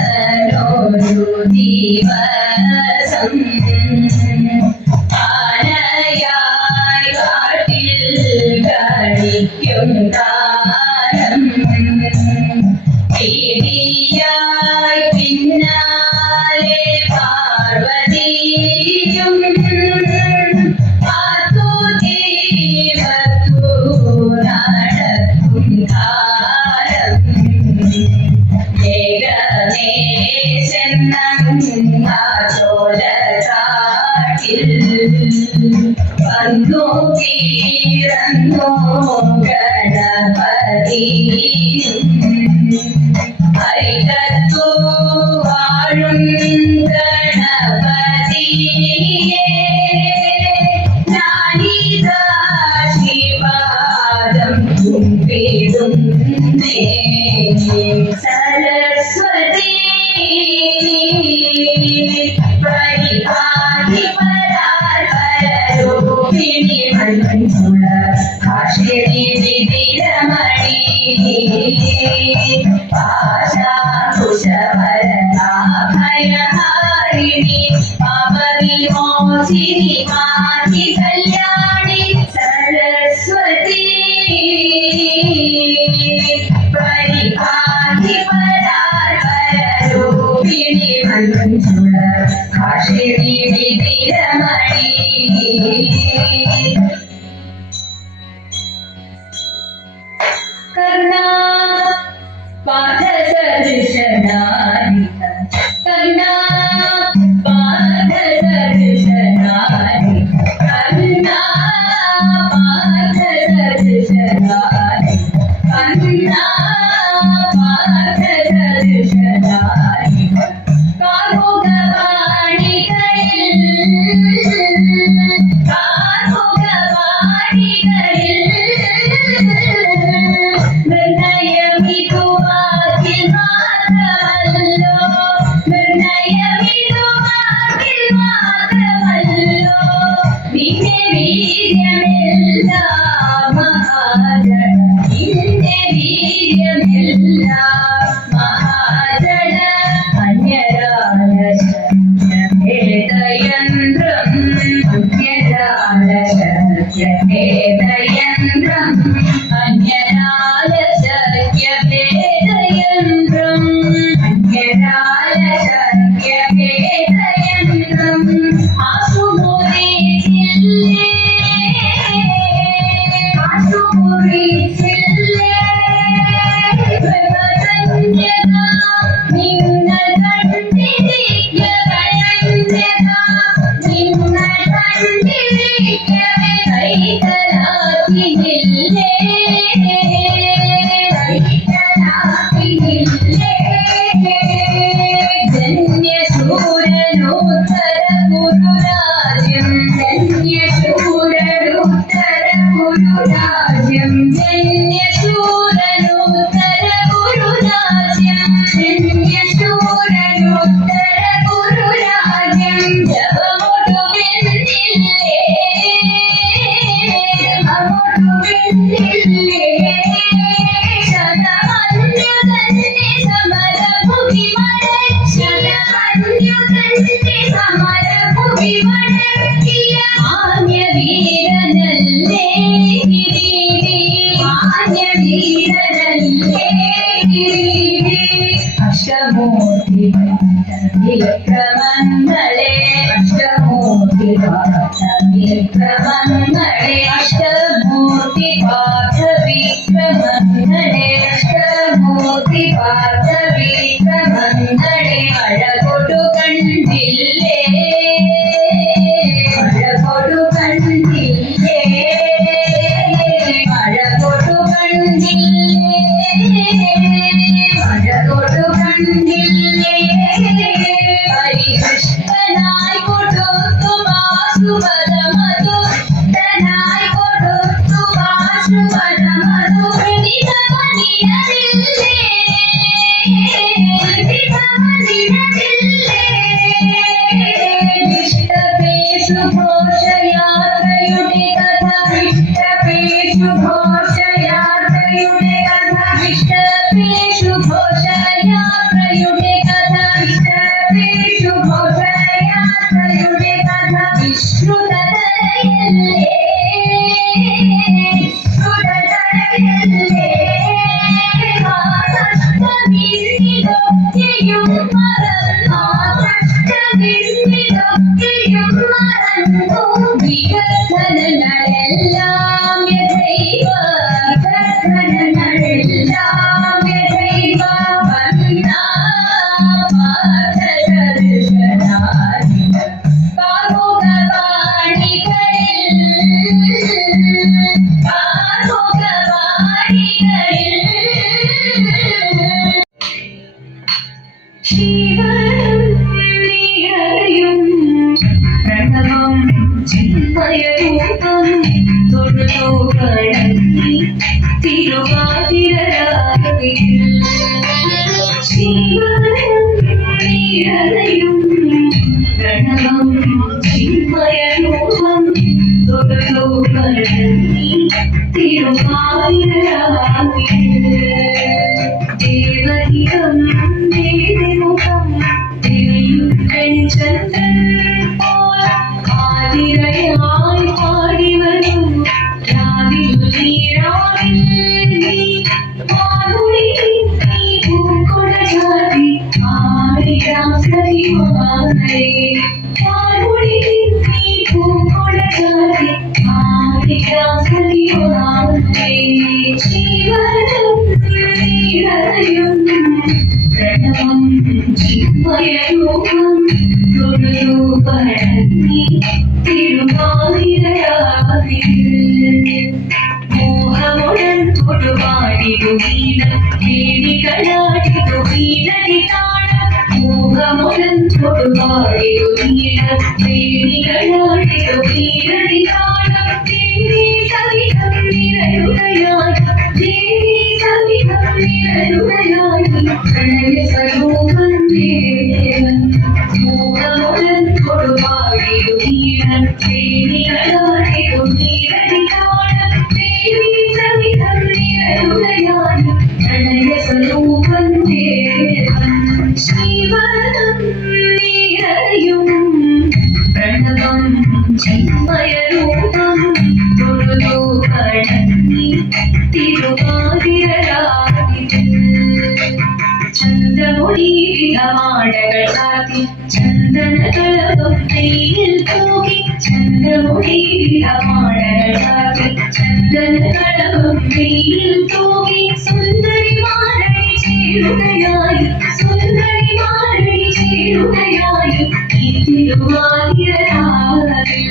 മഹാദേവനൊരു ദിവസം ആനയായി കാട്ടിൽ കളിക്കും കാലം പീഡിയായി പിന്നാലെ പാർവതിയും പാത്തു ജീവത്തു നടക്കും കാലം വേഗമേ ചെന്നോല കാട്ടിൽ വന്നു തീർന്നു ഗണപതിയും ഹരിതത്തു വാഴും ഗണപതിയെ നാനിതാ ശ്രീപാദം കുമ്പിടുന്നേ സരസ്വതി പരിപാടി പരാപരൂപിണി മഞ്ജുള കാശിനി വിധിരമണി പാശാകുശവരനാഭയഹാരിണി പാപവിമോചിനി മാധി കല്യാണി സരസ്വതി പരിപാടി പരാപരൂപിണി മഞ്ജുള കാശിനി വിധിരമണി കർണാ പാദസദൃശനാരിക കർണാ പാദസദൃശനാരിക കർണാ പാദസദൃശനാരിക കർണാ പാദസദൃശനാരിക കാമുകവാണികയിൽ अष्टमूर्ति विक्रमंगले अष्टमूर्ति पाठ विक्रमंगले अष्टमूर्ति पाठ विक्रमंगले अष्टमूर्ति पाठ विक्रमंगले अळकोटु कंडिल्ले अळकोटु कंडिल्ले अळकोटु कंडिल्ले अळकोटु कंडिल्ले हरिकृष्णनाय कोडोत्तु वासुपदमधु तनाय कोडोत्तु वासुपदमधु निधमनियदिल्ले പ്രണവം ചിന്മയരൂപം ദേവഹിതം ദേവിമുഖം ചന്ദ്രൻ പോൽ ആതിരയായി പാടി വരും രാവിൽ നീരാവിൽ നീ മാറുടി നീ പൂക്കൊട ജാതി ആടിരാം സരിമാനേ മാറുടി നീ പൂക്കൊട ജാതി ആടിരാം സരിമാനേ ജീവനം നീരയും പ്രണവം ചിന്മയരൂപം തൊഴുപഴനി തിരുവാതിരയാതിൽ മോഹമുടൻ തൊടുപാടിടുവീണം ദേവികളാടിടുവീണടി താളം മോഹമുടൻ തൊടുപാടിടുവീണം ദേവികളാടിടുവീണടി താളം ദേവി സവിധം നിരയുകയായി ദേവി സവിധം നിരയുകയായി പ്രണയ സ്വരൂപം ദേവൻ മോഹമുടൻ തൊടുപാടിടുവീണം ദേവികളാടിടുവീണടി താളം ദേവി സവിധം നിരയുകയായി പ്രണയ സ്വരൂപം ദേവൻ ശിവനം നിറയും പ്രണവം ചിന്മയരൂപം തൊഴുപഴനി തിരുവാതിരയാതിൽ ചന്ദ്രമുടി വിധമാടകൾ ചാത്തി ചന്ദനകളവും നെയ്യിൽ തൂകി ചന്ദ്രമുടി വിധമാടകൾ ചാത്തി ചന്ദനകളവും നെയ്യിൽ തൂകി സുന്ദരിമാരടി ചേരുകയായി സുന്ദരിമാരടി ചേരുകയായി ഈ തിരുവാതിരയാതിൽ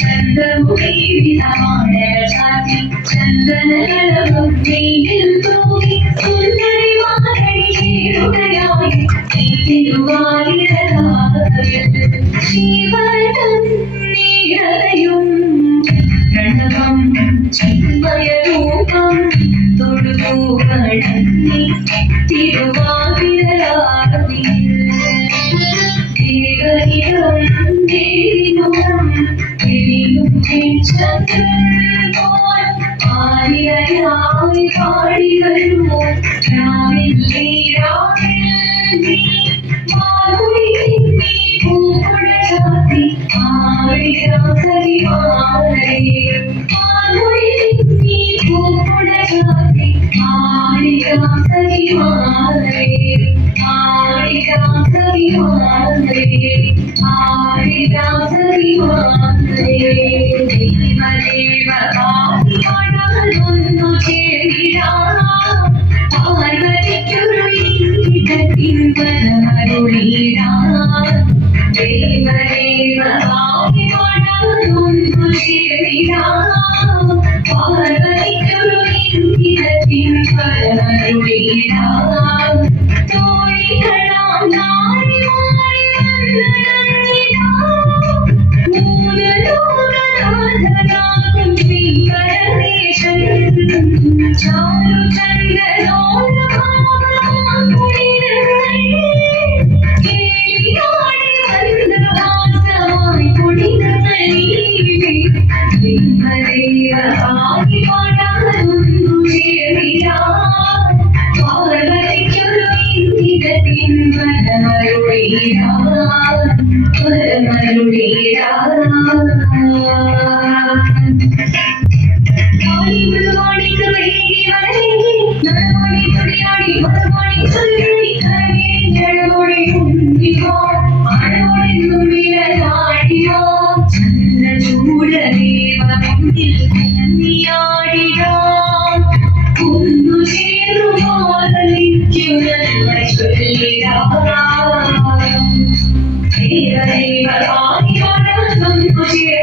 ചന്ദ്രമുടി വിധമാടകൾ ചാത്തി ചന്ദനകളവും നെയ്യിൽ തൂകി സുന്ദരിമാരടി ചേരുകയായി ഈ തിരുവാതിരയാതിൽ ശിവനം നിറയും പ്രണവം ചിന്മയരൂപം തൊഴുപഴനി തിരുവാതിരയാതിൽ ദേവഹിതം ദേവിമുഖം ചന്ദ്രൻ പോൽ ആതിരയായി പാടി വരുമോ രാവിൽ നീരാവിൽ നീ മാറുടി നീ പൂക്കൊട ജാതി ആടിരാം സരിമാനേ മാറുടി നീ പൂക്കൊട ജാതി ആടിരാം സരിമാനേ ആടിരാം സരിമാനേ ആടിരാം സരിമാനേ ദേവദേവകാരിയൊന്നു ചേരിടാം പാർവതിക്കൊരു ഇടത്തിൻ വരമരുളിടാം ദേവദേവകാരിയൊന്നു ചേരിടാം പാർവതിക്കൊരു ഇടത്തിൻ വരമരുളിടാം തോഴികളാം നാരിമാരി വന്ദനമിടാം മൂന്ന് ലോകനാഥനാകും ശ്രീപരമേശൻ ചാരു ചന്ദ്രലോലഭാവമാം കുളിരങ്ങൾ കേളിയാടി വന്ദവാസമായി കുളിരങ്ങൾ ദേവദേവകാരി പാടാനൊന്നു ചേരിടാം പാർവതിക്കൊരു ഇന്ദ്രത്തിൻ വരമരുളിടാം ദേവദേവകാരി പാടാനൊന്നു ചേരിടാം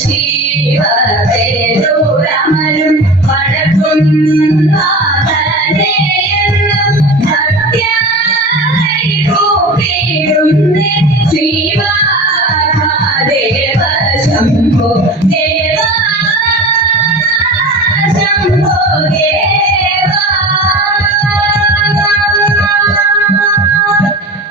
Shiva Deva Shambho